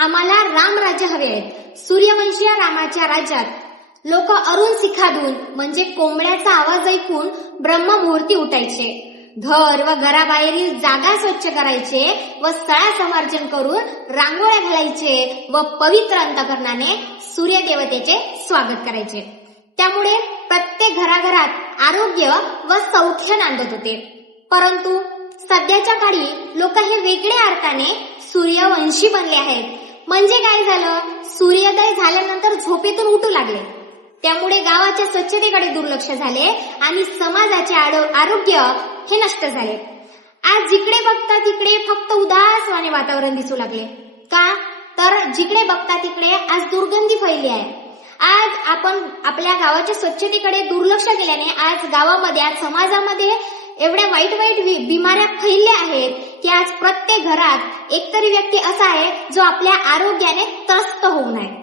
आम्हाला रामराज्य हवे आहेत. सूर्यवंशीय रामाच्या राज्यात लोक अरुण शिखाधून म्हणजे कोंबड्याचा आवाज ऐकून ब्रह्ममुहूर्ती उठायचे. घर व घराबाहेरील जागा स्वच्छ करायचे व स्थळासमार्जन करून रांगोळ्या घालायचे व पवित्र अंतःकरणाने सूर्यदेवतेचे स्वागत करायचे. त्यामुळे प्रत्येक घराघरात आरोग्य व सौख्य नांदत होते. परंतु सध्याच्या काळी लोक हे वेगळ्या अर्थाने सूर्यवंशी बनले आहेत. म्हणजे काय झालं, सूर्योदय झाल्यानंतर झोपेतून उठू लागले. त्यामुळे गावाच्या स्वच्छतेकडे दुर्लक्ष झाले आणि समाजाचे आरोग्य हे नष्ट झाले. आज जिकडे बघता तिकडे फक्त उदासवाने वातावरण दिसू लागले. का तर जिकडे बघता तिकडे आज दुर्गंधी फैली आहे. आज आपण आपल्या गावाच्या स्वच्छतेकडे दुर्लक्ष केल्याने आज गावामध्ये आज समाजामध्ये एवढ्या वाईट बिमाऱ्या फैलल्या आहेत की आज प्रत्येक घरात एकतरी व्यक्ती असा आहे जो आपल्या आरोग्याने त्रस्त होऊ नये.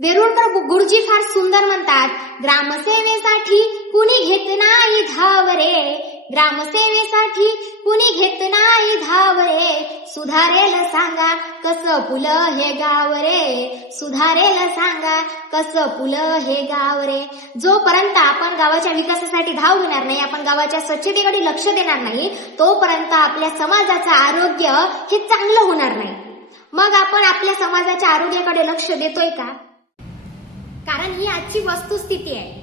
वेरुळकर गुरुजी फार सुंदर म्हणतात, ग्रामसेवेसाठी कुणी घेत नाही धाव रे, ग्रामसेवेसाठी कुणी घेत नाही धाव रे, सुधारेल सांगा कसं फुलं हे गाव रे, सुधारेल सांगा कसं फुलं हे गाव रे. जोपर्यंत आपण गावाच्या विकासासाठी धाव घेणार नाही, आपण गावाच्या स्वच्छतेकडे लक्ष देणार नाही, तोपर्यंत आपल्या समाजाचं आरोग्य हे चांगलं होणार नाही. मग आपण आपल्या समाजाच्या आरोग्याकडे लक्ष देतोय का? कारण ही आजची वस्तुस्थिती आहे.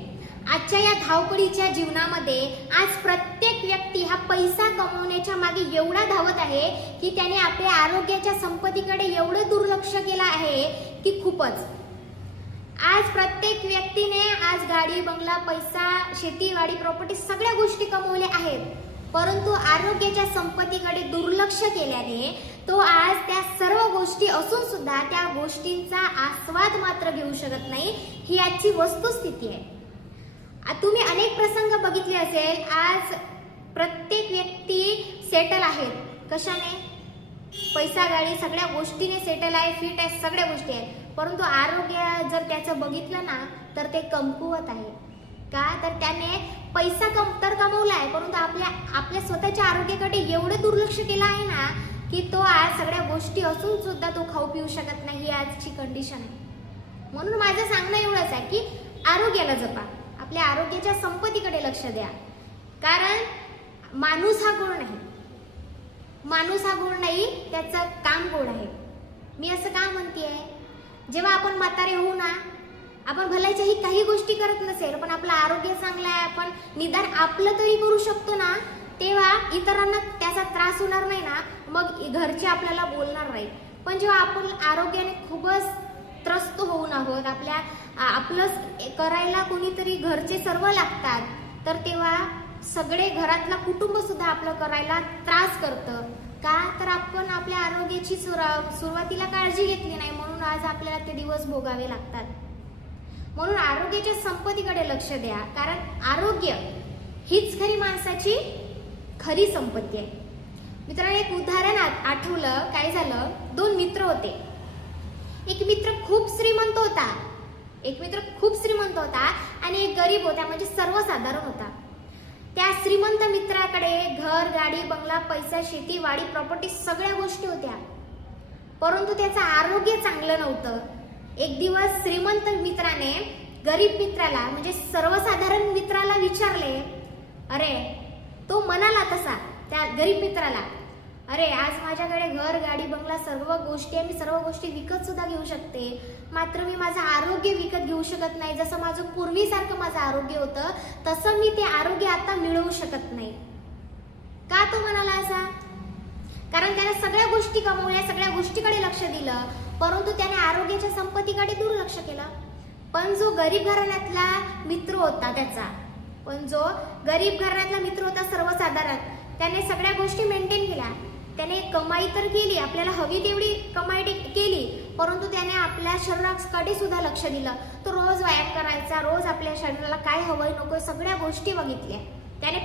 आजच्या या धावपळीच्या जीवनामध्ये आज प्रत्येक व्यक्ती हा पैसा कमवण्याच्या मागे एवढा धावत आहे की त्याने आपल्या आरोग्याच्या संपत्तीकडे एवढं दुर्लक्ष केलं आहे की खूपच. आज प्रत्येक व्यक्तीने आज गाडी बंगला पैसा शेती वाडी प्रॉपर्टी सगळ्या गोष्टी कमवल्या आहेत, परंतु आरोग्याच्या संपत्तीकडे दुर्लक्ष केल्याने तो आज त्या सर्व गोष्टी असून सुद्धा त्या गोष्टींचा आस्वाद मात्र घेऊ शकत नाही. ही आजची वस्तुस्थिती आहे. तुम्ही अनेक प्रसंग बघितले असेल. आज प्रत्येक व्यक्ती सेटल आहेत. कशाने? पैसा गाडी सगळ्या गोष्टीने सेटल आहे, फिट आहे, सगळ्या गोष्टी आहेत, परंतु आरोग्य जर त्याचं बघितलं ना तर ते कमकुवत आहे. का तर त्याने पैसा तर कमवला आहे, परंतु आपल्या स्वतःच्या आरोग्याकडे एवढं दुर्लक्ष केलं आहे ना की तो आज सगळ्या गोष्टी असून सुद्धा तो खाऊ पिऊ शकत नाही. ही आजची कंडिशन आहे. म्हणून माझं सांगणं एवढंच आहे की आरोग्याला जपा, आपल्या आरोग्याच्या संपत्तीकडे लक्ष द्या. कारण माणूस हा गुण नाही, माणूस हा गुण नाही, त्याचं काम गोड आहे. मी असं का म्हणतेय, जेव्हा आपण म्हातारे होऊ ना, आपण भलायच्याही काही गोष्टी करत नसेल पण आपलं आरोग्य चांगलं आहे, आपण निदान आपलं तरी करू शकतो ना, तेव्हा इतरांना त्याचा त्रास होणार नाही ना, मग घरचे आपल्याला बोलणार नाही. पण जेव्हा आपण आरोग्याने खूपच त्रस्त होऊन आहोत, आपलं करायला कोणीतरी घरचे सर्व लागतात, तर तेव्हा सगळे घरातला कुटुंब सुद्धा आपलं करायला त्रास करतं. का तर आपण आपल्या आरोग्याची सुरुवातीला काळजी घेतली नाही, म्हणून आज आपल्याला ते दिवस भोगावे लागतात. म्हणून आरोग्याच्या संपत्तीकडे लक्ष द्या, कारण आरोग्य हीच खरी माणसाची खरी संपत्ती आहे. मित्रांनो, एक उदाहरण आठवलं. काय झालं, दोन मित्र होते. एक मित्र खूप श्रीमंत होता आणि एक गरीब होता, म्हणजे सर्वसाधारण होता. त्या श्रीमंत मित्राकडे घर गाडी बंगला पैसा शेती वाडी प्रॉपर्टी सगळ्या गोष्टी होत्या, परंतु त्याचं आरोग्य चांगलं नव्हतं. एक दिवस श्रीमंत मित्राने गरीब मित्राला म्हणजे सर्वसाधारण मित्राला विचारले, अरे तो म्हणाला तसा त्या गरीब मित्राला, अरे आज माझ्याकडे घर गाडी बंगला सर्व गोष्टी आहे, मी सर्व गोष्टी विकत सुद्धा घेऊ शकते, मात्र मी माझं आरोग्य विकत घेऊ शकत नाही. जसं माझं पूर्वीसारखं माझं आरोग्य होतं तसं मी ते आरोग्य आता मिळवू शकत नाही. का तो म्हणाला असा? कारण त्याने सगळ्या गोष्टी कमवल्या, सगळ्या गोष्टीकडे लक्ष दिलं, परंतु त्याने आरोग्याच्या संपत्तीकडे दुर्लक्ष केलं. पण जो गरीब घराण्यातला मित्र होता सर्वसाधारण, त्याने सगळ्या गोष्टी मेंटेन केल्या. त्याने कमाई तर केली, आपल्याला हवी तेवढी कमाई केली, परंतु त्याने आपल्या शरीराकडे सुद्धा लक्ष दिलं. तो रोज व्यायाम करायचा, रोज आपल्या शरीराला काय हवंय नको सगळ्या गोष्टी बघितल्या. त्याने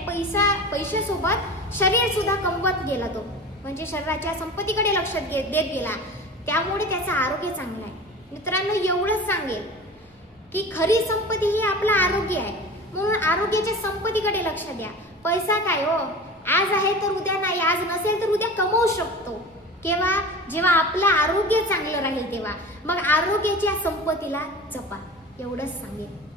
पैशासोबत शरीर सुद्धा कमवत गेला. तो म्हणजे शरीराच्या संपत्तीकडे लक्ष देत गेला. त्यामुळे त्याचं आरोग्य चांगलं आहे. मित्रांनो, एवढंच सांगेल की खरी संपत्ती ही आपलं आरोग्य आहे. म्हणून आरोग्याच्या संपत्तीकडे लक्ष द्या. पैसा काय हो, आज आहे तर उद्या नाही, आज नसेल तर उद्या कमवू शकतो. केव्हा? जेव्हा आपलं आरोग्य चांगलं राहील तेव्हा. मग आरोग्याच्या संपत्तीला जपा, एवढंच सांगेन.